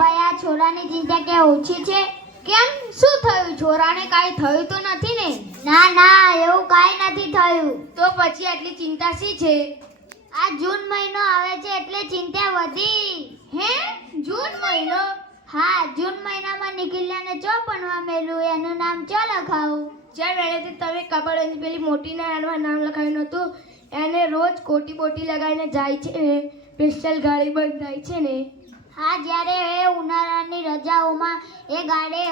ભાઈ આ છોરાની ચિંતા કે ઓછી છે? કેમ, શું થયું? છોરાને કાંઈ થયું તો નથી ને? ના ના, એવું કાંઈ નથી થયું. તો પછી આટલી ચિંતા શી છે? આ જૂન મહિનો આવે છે એટલે ચિંતા વધી. હે, જૂન મહિનો? હા, જૂન મહિનામાં નિખિલ્યાને ચો ભણવા મેલું, એનું નામ ચો લખાવું? જ્યાં વેળેથી તમે કબડ્ડીની પેલી મોટી નાનું નામ લખાવ્યું નહોતું, એને રોજ કોટી બોટી લગાવીને જાય છે ને, સ્પેશિયલ ગાડી બંધ થાય છે ને. હા, જ્યારે એ ઉનાળાની રજાઓમાં એ ગાડી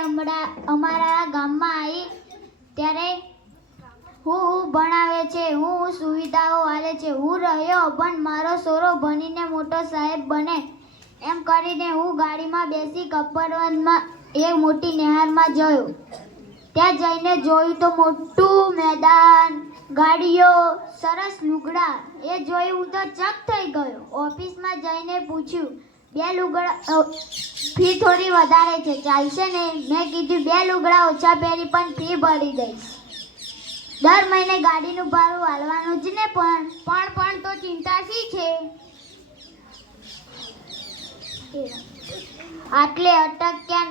અમારા ગામમાં આવી ત્યારે હું ભણાવે છે, હું સુવિધાઓ આલે છે, હું રહ્યો પણ મારો સોરો ભણીને મોટો સાહેબ બને એમ કરીને હું ગાડીમાં બેસી કપડવંતમાં એ મોટી નહેરમાં ગયો. ત્યાં જઈને જોયું તો મોટું મેદાન, ગાડીઓ, સરસ લુગડા. એ જોયું હું તો ચક થઈ ગયો. ઓફિસમાં જઈને પૂછ્યું, બે લુગડા ફી થોડી વધારે છે, ચાલશે ને? મેં કીધું 2 લુગડા ઓછા પહેરી પણ ફી ભરી દઈશ. દર મહિને ગાડીનું ભાડું હાલવાનું જ ને. પણ તો ચિંતા શી છે? આટલે અટક્યા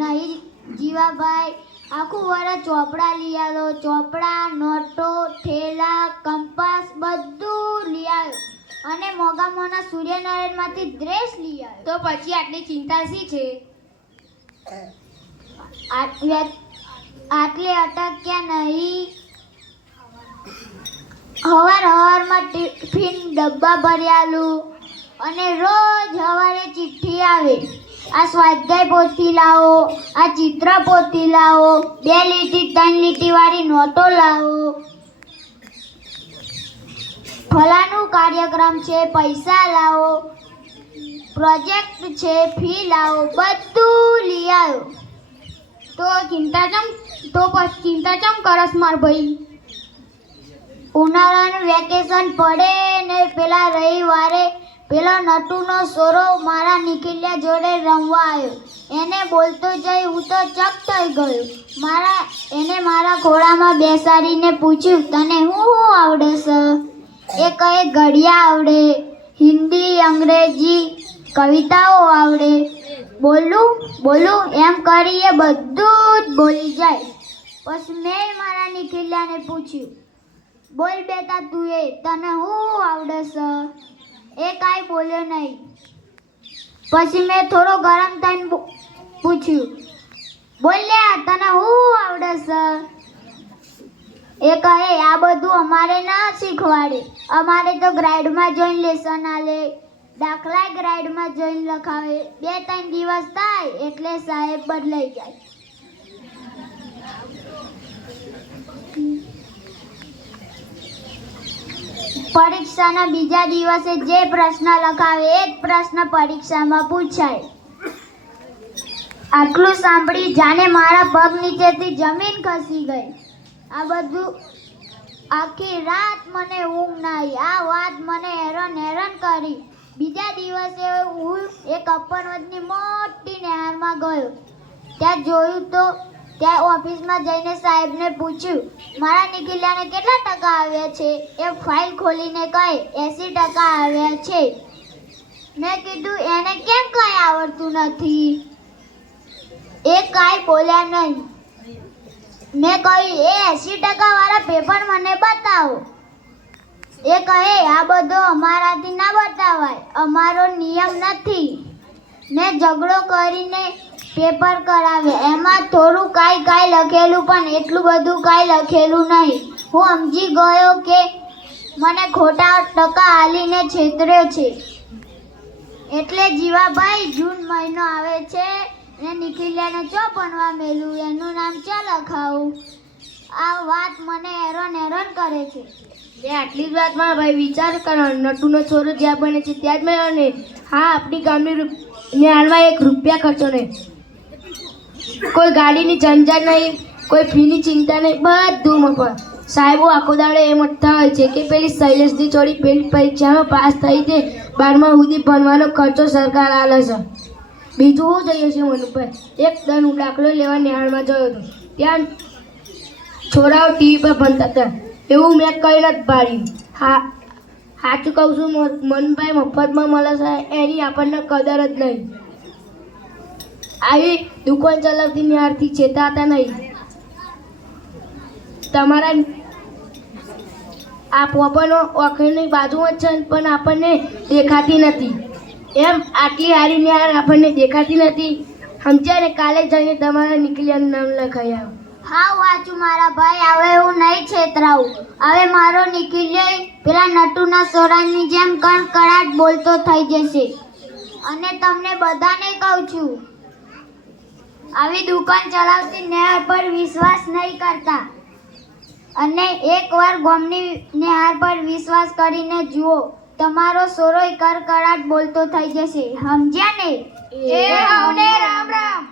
નહીં જીવાભાઈ. આખું વર્ષ ચોપડા લઈ આવ્યો, ચોપડા, નોટો, થેલા, કંપાસ બધું લઈ આવ્યો અને મોગા સૂર્યનારાયણમાંથી ડ્રેસ લઈ આવ્યો. તો પછી આટલી ચિંતા શી છે? આટલે અટક્યા નહીં. હવારમાં ટિફિન ડબ્બા ભર્યાલું અને રોજ સવારે ચિઠ્ઠી આવે, આ સ્વાધ્યાય પોથી લાવો, આ ચિત્ર પોથી લાવો, 2 લીટી 3 લીટી વાળી નોટો લાવો, ફલાનું કાર્યક્રમ છે, પૈસા લાવો, પ્રોજેક્ટ છે, ફી લાવો, બધું લઈ આવ્યો. તો પછી ચિંતા ચમ કરસ માર ભાઈ? ઉનાળાનું વેકેશન પડે ને પેલા રવિવારે પેલો નટુનો સોરો મારા નિખિલ્યા જોડે રમવા આવ્યો. એને બોલતો જઈ હું તો ચક થઈ ગયો. એને મારા ખોળામાં બેસાડીને પૂછ્યું, તને શું આવડે છે? એ કહે, ઘડિયા આવડે, હિન્દી, અંગ્રેજી, કવિતાઓ આવડે. બોલું એમ કરી એ બધું જ બોલી જાય. પછી મેં મારા નિખિલ્યાને પૂછ્યું, બોલ બેટા તને શું આવડે છે? એ કાંઈ બોલ્યો નહીં. પછી મેં થોડો ગરમ થઈને પૂછ્યું, બોલ લે તને શું આવડે છે? એ કહે, આ બધું અમારે ના શીખવાડે, અમારે તો ગ્રાઇડમાં જોઈને લેસન આલે, દાખલા ગ્રાઇડમાં જોઈને લખાવે. 2-3 દિવસ થાય એટલે સાહેબ બદલાઈ જાય. પરીક્ષાના બીજા દિવસે જે પ્રશ્ન લખાવે એ જ પ્રશ્ન પરીક્ષામાં પૂછાય. આટલું સાંભળી જાણે મારા પગ નીચેથી જમીન ખસી ગઈ. આ બધું આખી રાત મને ઊંઘ ના આવી. આ વાત મને હેરાન કરી. બીજા દિવસે હું એક અપરવતની મોટી નહેરમાં ગયો. ત્યાં જોયું તો ત્યાં ઓફિસમાં જઈને સાહેબને પૂછ્યું, મારા નિખિલ્યાને કેટલા ટકા આવ્યા છે? એ ફાઇલ ખોલીને કહે, 80% આવ્યા છે. મેં કીધું, એને કેમ કંઈ આવડતું નથી? એ કાંઈ બોલ્યા નહીં. મેં કહ્યું, એ 80% વાળા પેપર મને બતાવો. એ કહે, આ બધો અમારાથી ના બતાવાય, અમારો નિયમ નથી. મેં ઝઘડો કરીને પેપર કરાવ્યા. એમાં થોડું કાંઈ લખેલું પણ એટલું બધું કાંઈ લખેલું નહીં. હું સમજી ગયો કે મને ખોટા ટકા આલીને છેતર્યો છે. એટલે જીવાભાઈ, જૂન મહિનો આવે છે ને નિખિલ્યાને ચો ભણવા મેલું, એનું નામ ચો લખાવું? આ વાત મને હેરાન કરે છે. આટલી જ વાતમાં ભાઈ વિચાર કરો. નટુનો છોરો જ્યાં બને છે ત્યાં જ મેળવને. હા, આપણી ગામની હાલમાં 1 રૂપિયા ખર્ચો નહીં, કોઈ ગાડીની ઝંઝટ નહીં, કોઈ ફીની ચિંતા નહીં, બધું મફત. સાહેબો આખો દાડો એમ મતતા હોય છે કે પેલી શૈલેષની છોડી પેલી પરીક્ષામાં પાસ થઈ તે 12મા સુધી ભણવાનો ખર્ચો સરકાર આલે છે. બીજું શું જોઈએ છે મનુભાઈ? એક દન હું દાખલો લેવા નિહાળમાં ગયો હતો. ત્યાં છોરાઓ ટીવી પર ભણતા હતા. એવું મેં કંઈ નથી પાડ્યું. હા, સાચું કહું છું મનુભાઈ, મફતમાં મળે છે એની આપણને કદર જ નહીં. આવી દુકાન ચલાવતી નિહારથી છેતાતા નહીં. તમારા આ પોપનો ઓખરની બાજુમાં જ છે પણ આપણને દેખાતી નથી. એમ આટલી હારી નિહાર આપણને દેખાતી નથી. સમજ્યા ને? કાલે જઈને તમારા નીકળ્યાનું નામ લખાઈ આવો. હા વાંચું મારા ભાઈ, હવે હું નહીં છેતરાવું. હવે મારો નિખિલ્ય પેલા નટુના સોરાની જેમ કડકડાટ બોલતો થઈ જશે. અને તમને બધાને કહું છું, આવી દુકાન ચલાવતી નેહાર પર વિશ્વાસ નહીં કરતા. અને એકવાર ગામની નેહાર પર વિશ્વાસ કરીને જુઓ, તમારો સોરોય કડકડાટ બોલતો થઈ જશે. સમજ્યા ને? એ હવને રામ રામ.